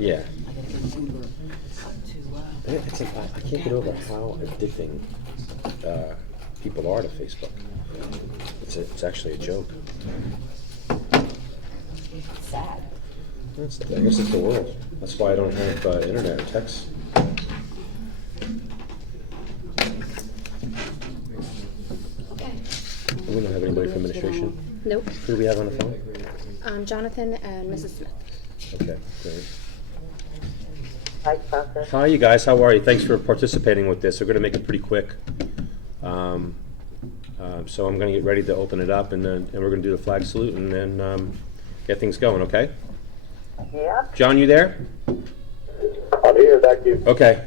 Yeah. I got to Uber to, It's like, I can't get over how addicting people are to Facebook. It's actually a joke. sad. I guess it's the world. That's why I don't have internet or text. Okay. We don't have anybody from administration. Nope. Who do we have on the phone? Jonathan and Mrs. Smith. Okay, great. Hi, Parker. Hi, you guys. How are you? Thanks for participating with this. We're going to make it pretty quick. So I'm going to get ready to open it up, and we're going to do the flag salute, and then get things going. Okay? Yeah. John, you there? I'm here, thank you. Okay.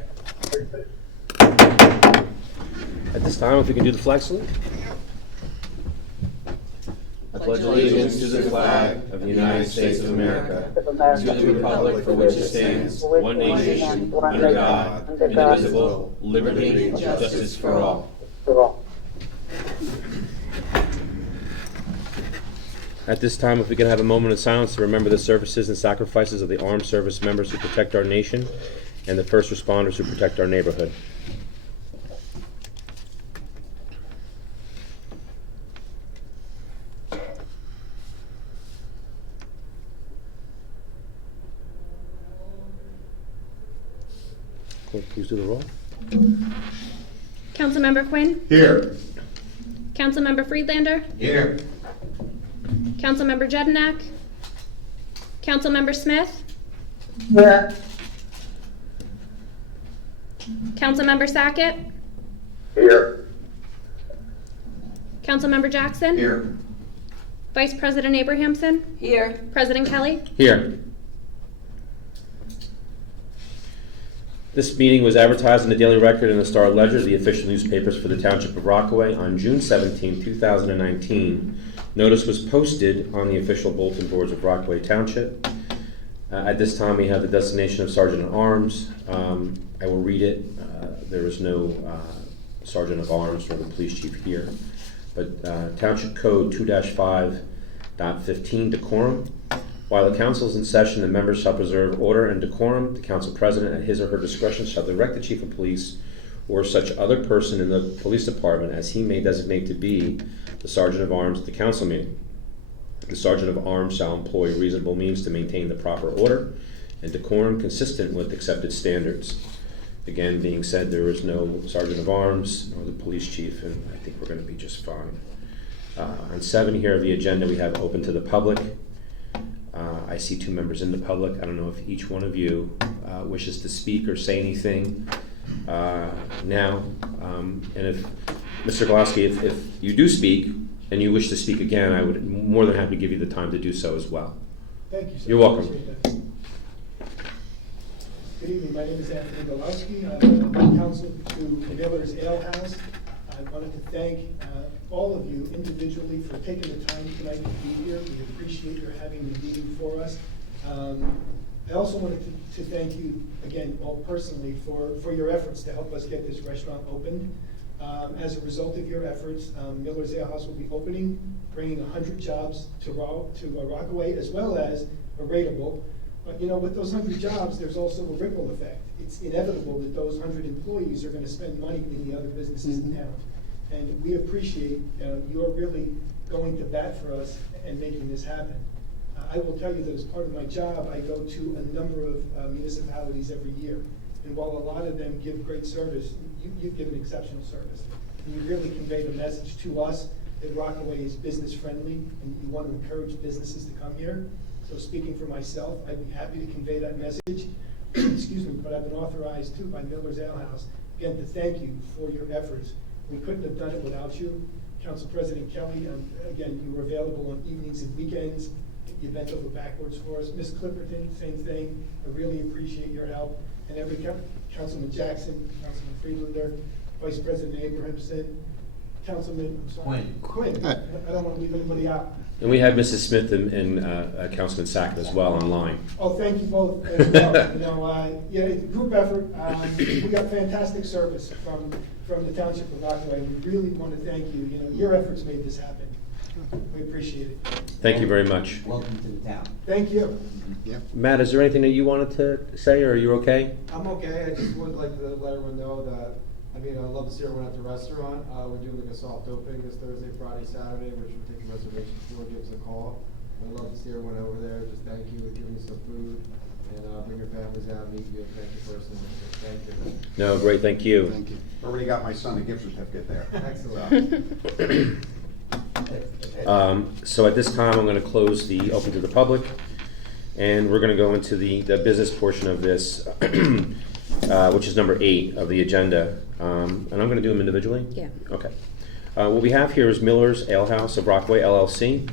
At this time, if we can do the flag salute. I pledge allegiance to the flag of the United States of America, to the republic for which it stands, one nation, under God, indivisible, liberty and justice for all. At this time, if we can have a moment of silence to remember the services and sacrifices of the armed service members who protect our nation and the first responders who protect our neighborhood. Clerk, please do the roll. Councilmember Quinn? Here. Councilmember Friedlander? Here. Councilmember Jedinak? Councilmember Smith? Here. Councilmember Sackett? Here. Councilmember Jackson? Here. Vice President Abrahamson? Here. President Kelly? Here. This meeting was advertised in the Daily Record and the Star Ledger, the official newspapers for the Township of Rockaway, on June 17, 2019. Notice was posted on the official bulletin boards of Rockaway Township. At this time, we have the designation of Sergeant at Arms. I will read it. There is no Sergeant of Arms or the police chief here. But Township Code 2-5.15, decorum. While the council is in session, the members shall preserve order and decorum. The council president, at his or her discretion, shall direct the chief of police or such other person in the police department as he may designate to be the sergeant of arms at the council meeting. The sergeant of arms shall employ reasonable means to maintain the proper order and decorum consistent with accepted standards. Again, being said, there is no sergeant of arms nor the police chief, and I think we're going to be just fine. On 7 here of the agenda, we have open to the public. I see 2 members in the public. I don't know if each one of you wishes to speak or say anything now. And if, Mr. Glasky, if you do speak and you wish to speak again, I would more than happy to give you the time to do so as well. Thank you, sir. You're welcome. Good evening. My name is Anthony Golowski. I'm counsel to Miller's Ale House. I wanted to thank all of you individually for taking the time tonight to be here. We appreciate your having the meeting for us. I also wanted to thank you, again, all personally, for your efforts to help us get this restaurant opened. As a result of your efforts, Miller's Ale House will be opening, bringing 100 jobs to Rockaway, as well as a rateable. But you know, with those 100 jobs, there's also a ripple effect. It's inevitable that those 100 employees are going to spend money in the other businesses in town. And we appreciate you're really going to bat for us and making this happen. I will tell you that as part of my job, I go to a number of municipalities every year. And while a lot of them give great service, you've given exceptional service. And you really convey the message to us that Rockaway is business friendly and you want to encourage businesses to come here. So speaking for myself, I'd be happy to convey that message. Excuse me, but I've been authorized too by Miller's Ale House, again, to thank you for your efforts. We couldn't have done it without you. Council President Kelly, again, you were available on evenings and weekends. You bent over backwards for us. Ms. Clipperton, same thing. I really appreciate your help. And every Councilman Jackson, Councilman Friedlander, Vice President Abrahamson, Councilman Quinn. I don't want to leave anybody out. And we have Mrs. Smith and Councilman Sackett as well online. Oh, thank you both as well. Yeah, it's a group effort. We got fantastic service from the Township of Rockaway. We really want to thank you. Your efforts made this happen. We appreciate it. Thank you very much. Welcome to the town. Thank you. Matt, is there anything that you wanted to say, or are you okay? I'm okay, I just would like to let everyone know that, I mean, I'd love to see everyone at the restaurant. We're doing like a soft opening this Thursday, Friday, Saturday, which we're taking reservations for, give us a call. I'd love to see everyone over there, just thank you, give you some food, and bring your families out, meet you, thank you personally, thank you. No, great, thank you. Thank you. Already got my son a gift certificate there. Excellent. So at this time, I'm going to close the open to the public, and we're going to go into the business portion of this, which is number 8 of the agenda. And I'm going to do them individually? Yeah. Okay. What we have here is Miller's Ale House of Rockaway, LLC.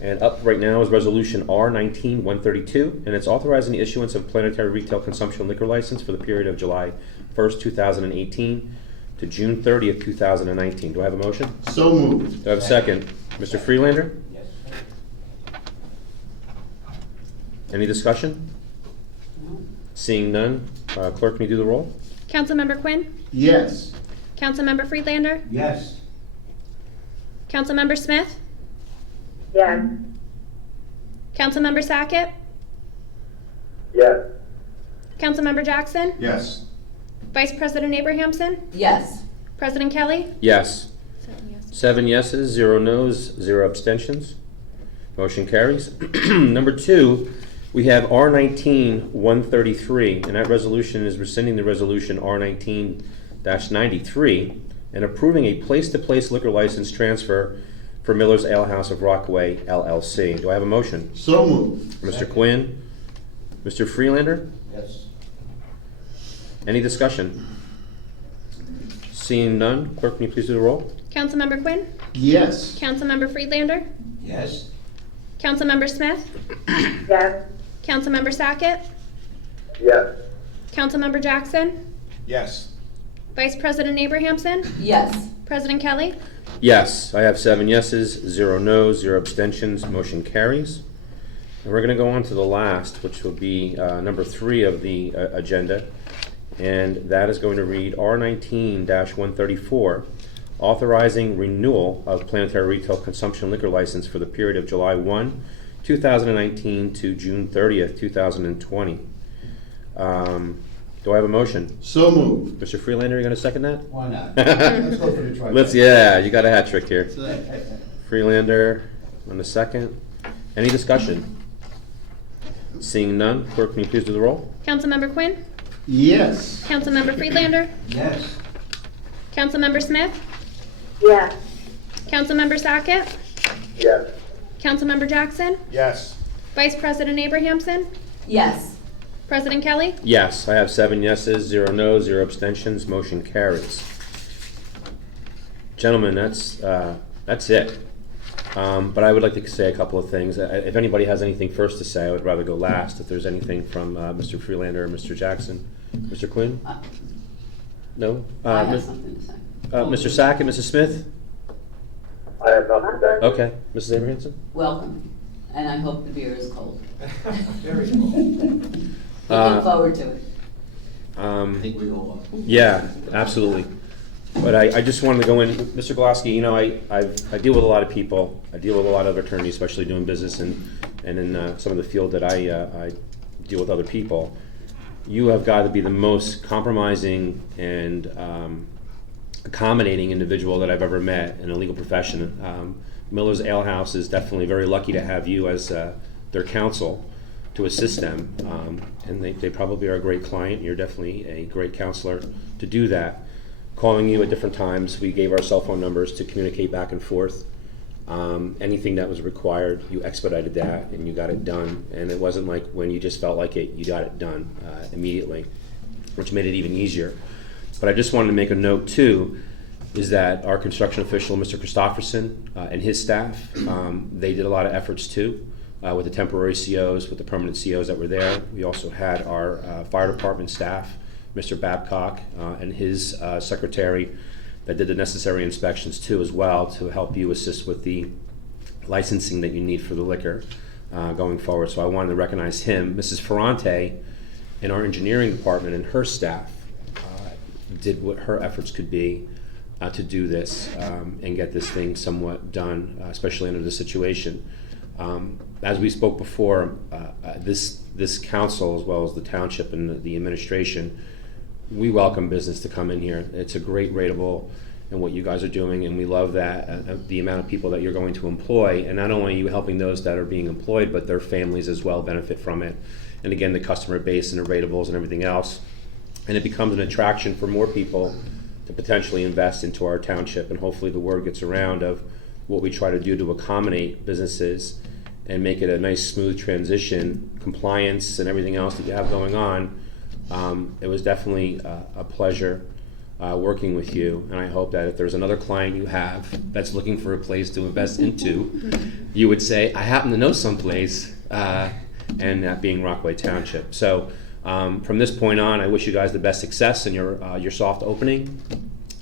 And up right now is Resolution R-19-132, and it's authorizing the issuance of planetary retail consumption liquor license for the period of July 1st, 2018 to June 30th, 2019. Do I have a motion? So moved. Do I have a second? Mr. Freelander? Yes. Any discussion? Seeing none, clerk, can you do the roll? Councilmember Quinn, Yes. Councilmember Friedlander, Yes. Councilmember Smith, Yes. Councilmember Sackett, Yes. Councilmember Jackson, Yes. Vice President Abrahamson, Yes. President Kelly. Yes. 7 yes. 7 yeses, 0 noes, 0 abstentions. Motion carries. Number 2, we have R-19-133, and that resolution is rescinding the resolution R-19-93 and approving a place-to-place liquor license transfer for Miller's Ale House of Rockaway, LLC. Do I have a motion? So moved. Mr. Quinn? Mr. Freelander? Yes. Any discussion? Seeing none, clerk, can you please do the roll? Councilmember Quinn, Yes. Councilmember Friedlander, Yes. Councilmember Smith, Yes. Councilmember Sackett, Yes. Councilmember Jackson, Yes. Vice President Abrahamson, Yes. President Kelly. Yes, I have 7 yeses, 0 noes, 0 abstentions. Motion carries. And we're going to go on to the last, which will be number 3 of the agenda, and that is going to read R-19-134, authorizing renewal of planetary retail consumption liquor license for the period of July 1, 2019 to June 30th, 2020. Do I have a motion? So moved. Mr. Freelander, you going to second that? Why not? Let's go for the trifecta. Yeah, you got a hat trick here. Freelander on the second. Any discussion? Seeing none, clerk, can you please do the roll? Councilmember Quinn, Yes. Councilmember Friedlander, Yes. Councilmember Smith, Yes. Councilmember Sackett, Yes. Councilmember Jackson, Yes. Vice President Abrahamson, Yes. President Kelly. Yes, I have 7 yeses, 0 noes, 0 abstentions. Motion carries. Gentlemen, that's it. But I would like to say a couple of things. If anybody has anything first to say, I would rather go last. If there's anything from Mr. Freelander or Mr. Jackson. Mr. Quinn? No? I have something to say. Mr. Sackett, Mrs. Smith? I have nothing to say. Okay. Mrs. Abrahamson? Welcome, and I hope the beer is cold. Very cool. Looking forward to it. I think we all are. Yeah, absolutely. But I just wanted to go in, Mr. Glasky, you know, I deal with a lot of people. I deal with a lot of attorneys, especially doing business and in some of the field that I deal with other people. You have got to be the most compromising and accommodating individual that I've ever met in a legal profession. Miller's Ale House is definitely very lucky to have you as their counsel to assist them. And they probably are a great client. You're definitely a great counselor to do that. Calling you at different times, we gave our cell phone numbers to communicate back and forth. Anything that was required, you expedited that and you got it done. And it wasn't like when you just felt like it, you got it done immediately, which made it even easier. But I just wanted to make a note too, is that our construction official, Mr. Christofferson, and his staff, they did a lot of efforts too, with the temporary COs, with the permanent COs that were there. We also had our fire department staff, Mr. Babcock, and his secretary that did the necessary inspections too as well to help you assist with the licensing that you need for the liquor going forward. So I wanted to recognize him. Mrs. Ferrante in our engineering department and her staff did what her efforts could be to do this and get this thing somewhat done, especially under the situation. As we spoke before, this council, as well as the township and the administration, we welcome business to come in here. It's a great rateable in what you guys are doing, and we love that, the amount of people that you're going to employ, and not only are you helping those that are being employed, but their families as well benefit from it. And again, the customer base and the ratables and everything else. And it becomes an attraction for more people to potentially invest into our township, and hopefully the word gets around of what we try to do to accommodate businesses and make it a nice smooth transition, compliance and everything else that you have going on. It was definitely a pleasure working with you, and I hope that if there's another client you have that's looking for a place to invest into, you would say, I happen to know someplace, and that being Rockaway Township. So from this point on, I wish you guys the best success in your soft opening.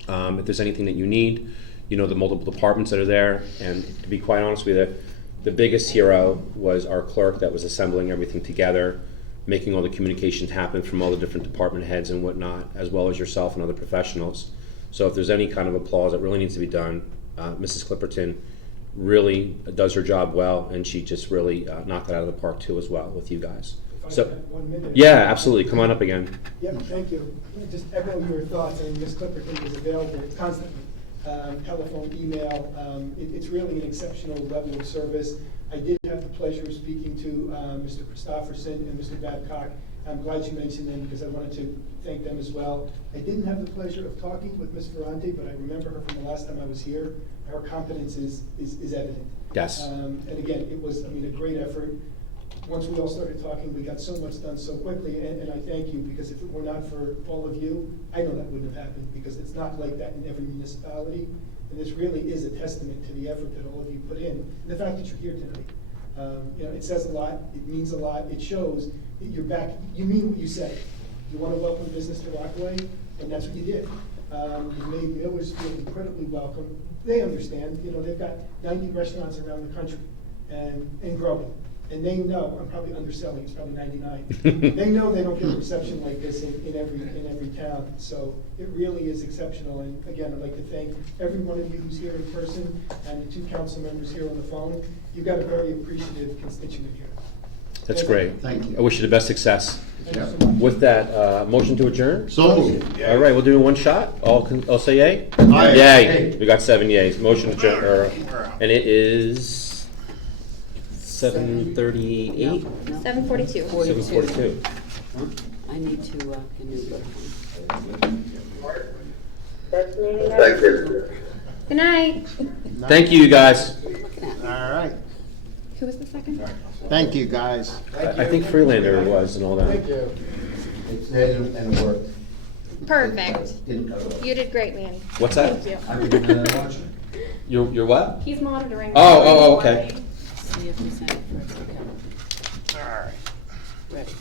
If there's anything that you need, you know the multiple departments that are there, and to be quite honest with you, the biggest hero was our clerk that was assembling everything together, making all the communications happen from all the different department heads and whatnot, as well as yourself and other professionals. So if there's any kind of applause that really needs to be done, Mrs. Clipperton really does her job well, and she just really knocked it out of the park too as well with you guys. If I So, have 1 minute. yeah, absolutely. Come on up again. Yeah, thank you. Just echo your thoughts. I mean, Ms. Clipperton is available constantly, telephone, email. It's really an exceptional level of service. I did have the pleasure of speaking to Mr. Christopherson and Mr. Babcock. I'm glad you mentioned them because I wanted to thank them as well. I didn't have the pleasure of talking with Ms. Ferrante, but I remember her from the last time I was here. Her competence is evident. Yes. And again, it was, I mean, a great effort. Once we all started talking, we got so much done so quickly, and I thank you, because if it were not for all of you, I know that wouldn't have happened, because it's not like that in every municipality, and this really is a testament to the effort that all of you put in, and the fact that you're here tonight. You know, it says a lot, it means a lot, it shows that you're back, you mean what you say. You want to welcome business to Rockaway, and that's what you did. You made Millers feel incredibly welcome. They understand, you know, they've got 90 restaurants around the country, and growing. And they know, I'm probably underselling, it's probably 99. They know they don't get a reception like this in every town. So it really is exceptional. And again, I'd like to thank every one of you who's here in person and the 2 council members here on the phone. You've got a very appreciative constituent here. That's great. Thank you. I wish you the best success. Thank you so much. With that, motion to adjourn? So moved. All right, we'll do it in one shot. All say yay? Aye. Yay. Yay. We got 7 yays. Motion to adjourn, and it is 7:38? 7:42. 7:42. I need to, can you go? That's meeting. Thank you. Good night. Thank you, guys. All right. Who was the second? Thank you, guys. I think Freelander was and all Thank that. you. It's there and it worked. Perfect. Didn't cut it off. You did great, man. What's that? Thank you. You're what? He's monitoring. Oh, okay. See if we sent it first, okay. All right. Ready.